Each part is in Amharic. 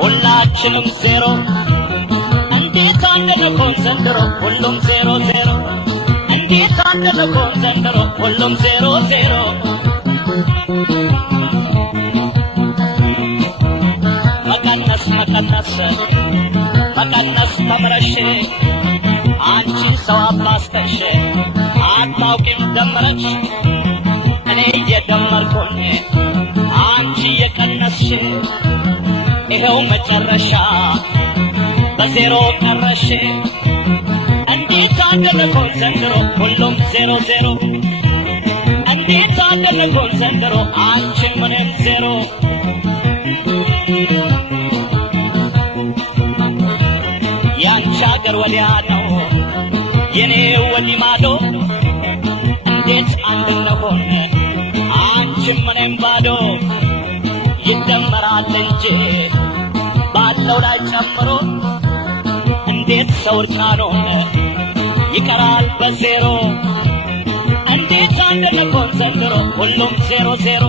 ሁላችንም ዜሮ እንዴት አንደለኮን ዘንድሮ ሁሉም ዜሮ ዜሮ እንዴት አንደለኮን ዘንድሮ ሁሉም ዜሮ ዜሮ መቀነስ መቀነስ መቀነስ ተምረሽ አንቺ ሰው አባስተሽ አታውቂም ደመረሽ እኔ እየደመርኩኝ አንቺ እየቀነስሽ ይኸው መጨረሻ በዜሮ ቀረሽ እንዴት አደረኮን ዘንድሮ ሁሉም ዜሮ ዜሮ እንዴት አደረኮን ዘንድሮ አንቺም እኔም ዜሮ ያንቺ አገር ወዲያ ነው የኔ ወዲህ ማዶ እንዴት አንድ እንሆን አንቺም እኔም ባዶ ይደመራል እንጂ ባለው ላይ ጨምሮ እንዴት ሰው እርቃኑን ይቀራል በዜሮ እንዴት አንደለኮን ዘንድሮ ሁሉም ዜሮ ዜሮ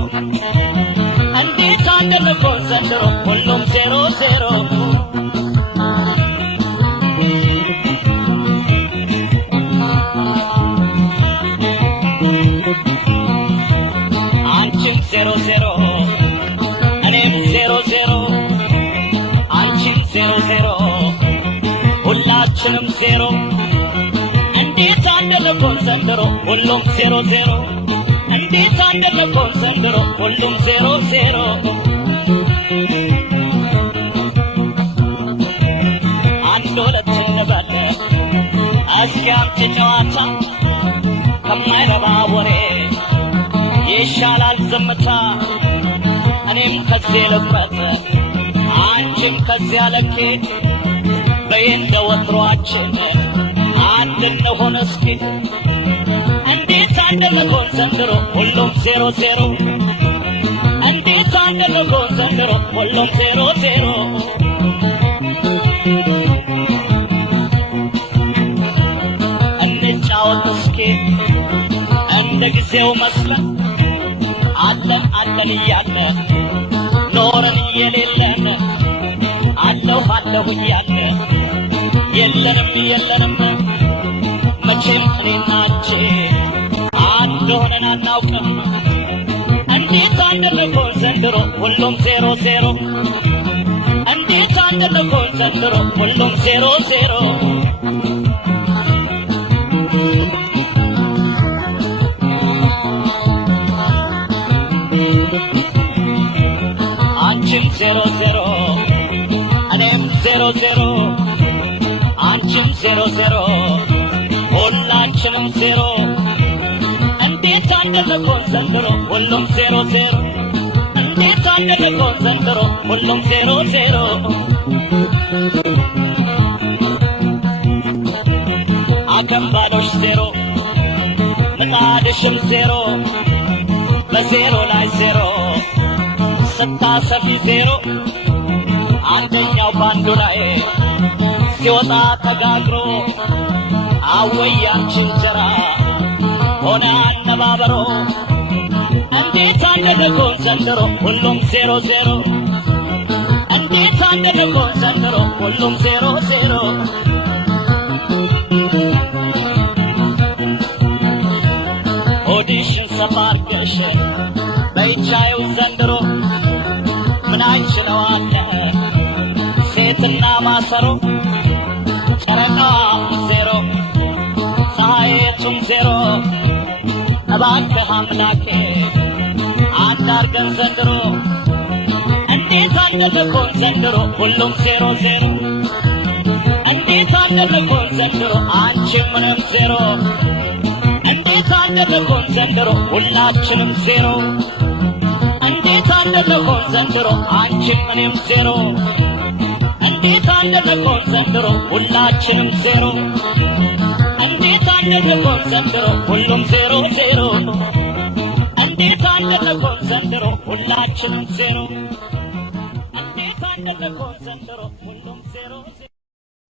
እንዴት አንደለኮን ዘንድሮ ሁሉም ዜሮ ዜሮ አንቺም ዜሮ ዜሮ ዜሮ ዜሮ አንቺም ዜሮ ዜሮ ሁላችንም ዜሮ እንዴት አንደለኮን ዘንድሮ ሁሉም ዜሮ ዜሮ እንዴት አንደለኮን ዘንድሮ ሁሉም ዜሮ ዜሮ አንድ ሁለት እንበል እስኪ አምጪ ጨዋታ ከማይረባ ወሬ ይሻላል ዝምታ እኔም ከዚህ ልቁረጥ አንቺም ከዚያ ለኬት በይን በወትሯችን አንድ እንሆን እስኪ እንዴት አንደለኮን ዘንድሮ ሁሉም ዜሮ ዜሮ እንዴት አንደለኮን ዘንድሮ ሁሉም ዜሮ ዜሮ እንጫወት እስኪ እንደ ጊዜው መስለን አለን አለን እያለ ኖረን የሌለን አለሁ አለሁ እያለ የለንም የለንም መቼም እኔና አንቺ አንድ ሆነን አናውቅም እንዴት አንደለኮን ዘንድሮ ሁሉም ዜሮ ዜሮ እንዴት አንደለኮን ዘንድሮ ሁሉም ዜሮ ዜሮ አንቺም ዜሮ ዜሮ እኔም ዜሮ ዜሮ አንቺም ዜሮ ዜሮ ሁላችንም ዜሮ እንዴት አንደለኮን ዘንድሮ ሁሉም ዜሮ ዜሮ እንዴት አንደለኮን ዘንድሮ ሁሉም ዜሮ ዜሮ አከምባሎሽ ዜሮ ምጣድሽም ዜሮ በዜሮ ላይ ዜሮ ስታሰፊ ዜሮ አንደኛው ባንዱ ላይ ሲወጣ ተጋግሮ አወያንቺ እንጀራ ሆነ አነባበሮ እንዴት አንደለኮን ዘንድሮ ሁሉም ዜሮ ዜሮ እንዴት አንደለኮን ዘንድሮ ሁሉም ዜሮ ዜሮ ሆድሽን ሰፋ አርገሽ በይቻየው ዘንድሮ ምን አይችለዋለ ሴትና ማሰሮ ጨረቃዋ ዜሮ ፀሐይቱም ዜሮ እባክህ አምላኬ አንድ አርገን ዘንድሮ እንዴት አንደለኮን ዘንድሮ ሁሉም ዜሮ ዜሮ እንዴት አንደለኮን ዘንድሮ አንቺም ምንም ዜሮ እንዴት አንደለኮን ዘንድሮ ሁላችንም ዜሮ እንዴት አንደለኮን ዘንድሮ አንቺም እኔም ዜሮ እንዴት አንደለኮን ዘንድሮ ሁላችንም ዜሮ እንዴት አንደለቆን ዘንድሮ ሁሉም ዜሮ ዜሮ እንዴት አንደለቆን ዘንድሮ ሁላችንም ዜሮ እንዴት አንደለቆን ዘንድሮ ሁሉም ዜሮ ዜሮ